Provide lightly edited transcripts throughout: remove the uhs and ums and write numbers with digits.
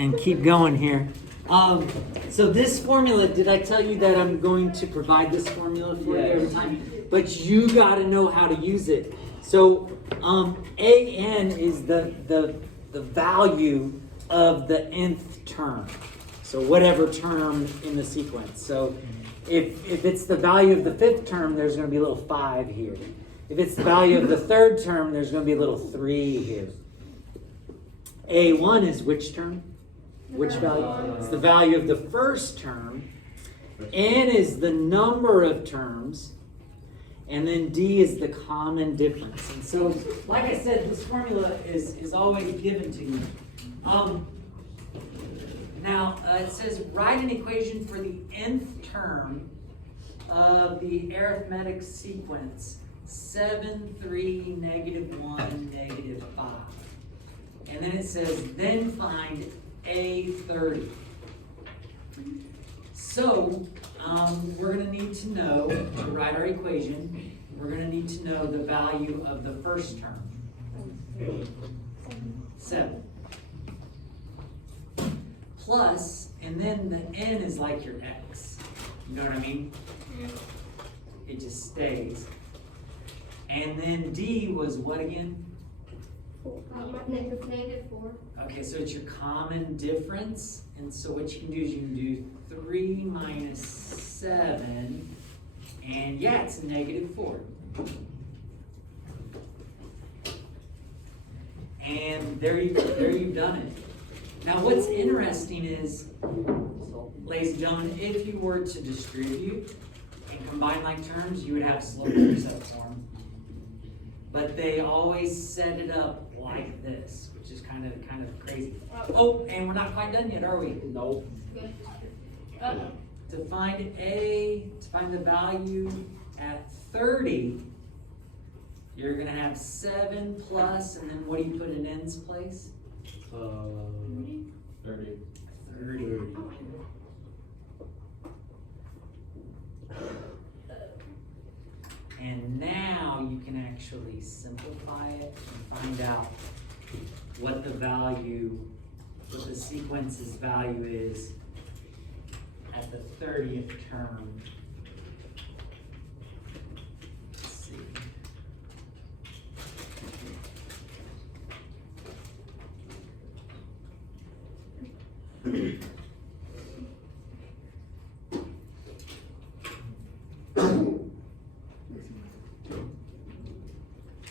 And keep going here. So this formula, did I tell you that I'm going to provide this formula for you every time? But you got to know how to use it. So AN is the value of the nth term. So whatever term in the sequence. So if it's the value of the fifth term, there's going to be a little 5 here. If it's the value of the third term, there's going to be a little 3 here. A1 is which term? Which value? It's the value of the first term. N is the number of terms. And then D is the common difference. And so, like I said, this formula is always given to you. Now, it says write an equation for the nth term of the arithmetic sequence 7, 3, -1, -5. And then it says, then find A30. So, we're going to need to know, to write our equation, we're going to need to know the value of the first term. 7. Plus, and then the n is like your x. You know what I mean? It just stays. And then d was what again? -4. Okay, so it's your common difference. And so what you can do is you can do 3 minus 7. And yeah, it's a -4. And there you've done it. Now what's interesting is, ladies and gentlemen, if you were to distribute and combine like terms, you would have slope intercept form. But they always set it up like this, which is kind of crazy. Oh, and we're not quite done yet, are we? Nope. To find the value at 30, you're gonna have 7 plus, and then what do you put in n's place? 30. 30. And now you can actually simplify it and find out what the sequence's value is at the 30th term. Let's see.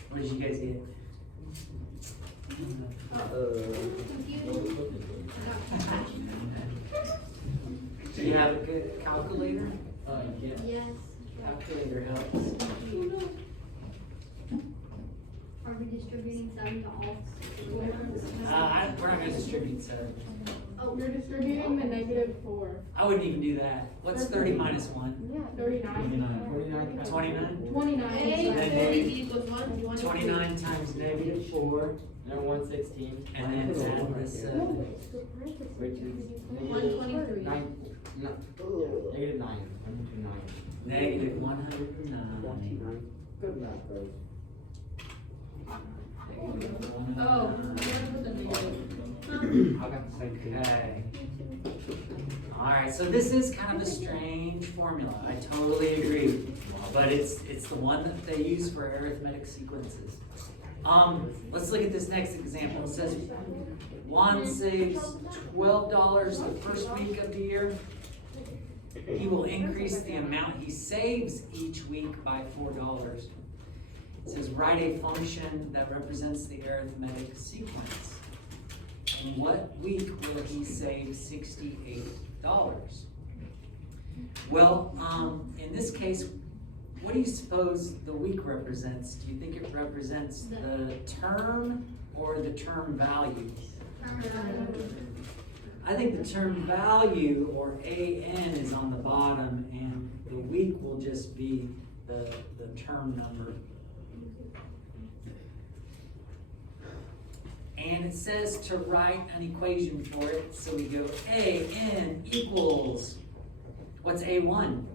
What did you guys get? Do you have a good calculator? Yes. Calculator helps. Are we distributing 7 to all? We're not going to distribute 7. Oh, You're distributing the -4. I wouldn't even do that. What's 30 minus 1? yeah. 39. 29? 29. 29 times -4. And 116. And then add the 7. Which is 123. -9. Negative 109. Good math, bros. Negative Oh, 109. I got the same thing. Okay. Alright, so this is kind of a strange formula. I totally agree. But it's the one that they use for arithmetic sequences. Let's look at this next example. It says Juan saves $12 the first week of the year. He will increase the amount he saves each week by $4. It says write a function that represents the arithmetic sequence. In what week will he save $68? Well, in this case, what do you suppose the week represents? Do you think it represents the term or the term value? I think the term value, or AN, is on the bottom, and the week will just be the term number. And it says to write an equation for it, so we go AN equals, what's A1?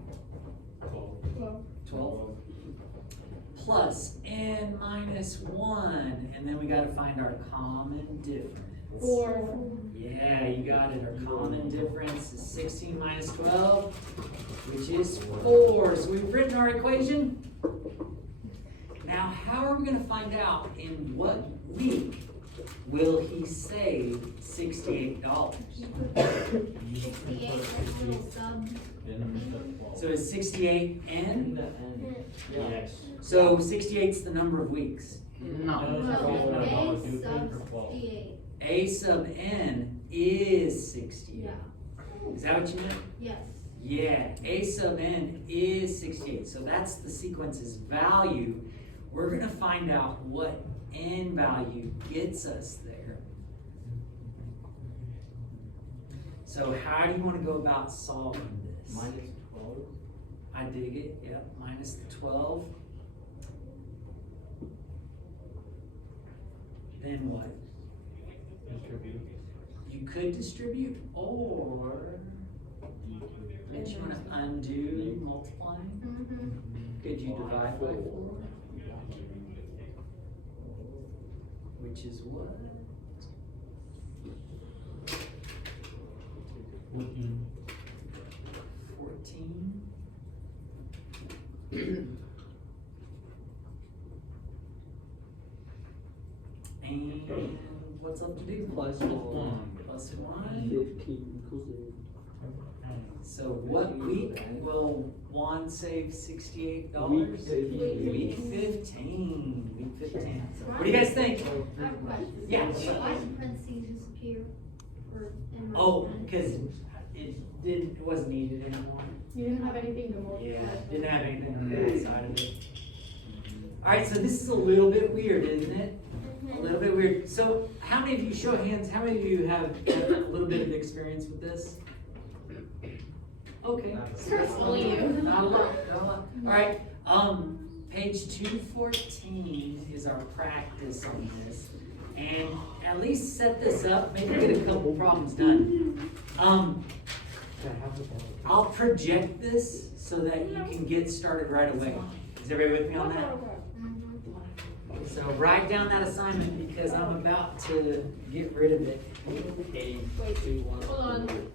12. Plus N minus 1, and then we got to find our common difference. 4. Yeah, you got it. Our common difference is 16 minus 12, which is 4. So we've written our equation. Now, how are we going to find out in what week will he save $68? 68, like little sub. So is 68 n? Yes. So 68's the number of weeks. No, A sub 68. A sub n is 68. Yeah. Is that what you meant? Yes. Yeah, A sub n is 68. So that's the sequence's value. We're going to find out what n value gets us there. So how do you want to go about solving this? Minus 12. I dig it, yeah, minus the 12. Then what? Distribute. You could distribute, or did you want to undo multiplying? Mm-hmm. Could you divide by 4? Which is what? 14. And what's left to do? Plus 1. Plus 1. 15 equals So what week will Juan save $68? Week 15. Week 15. Week 15. What do you guys think? I have a question. Yeah. Why did parentheses disappear? Or in my Oh, parentheses? because it wasn't needed anymore. You didn't have anything to multiply. Yeah, didn't have anything on the outside of it. Alright, so this is a little bit weird, isn't it? A little bit weird. So how many of you, show of hands, how many of you have a little bit of experience with this? Okay. Only you. Not a lot, not a lot. Alright, page 214 is our practice on this. And at least set this up, maybe get a couple problems done. I'll project this so that you can get started right away. Is everybody with me on that? Mhm. So write down that assignment because I'm about to get rid of it. A, Wait, 2, 1. hold on.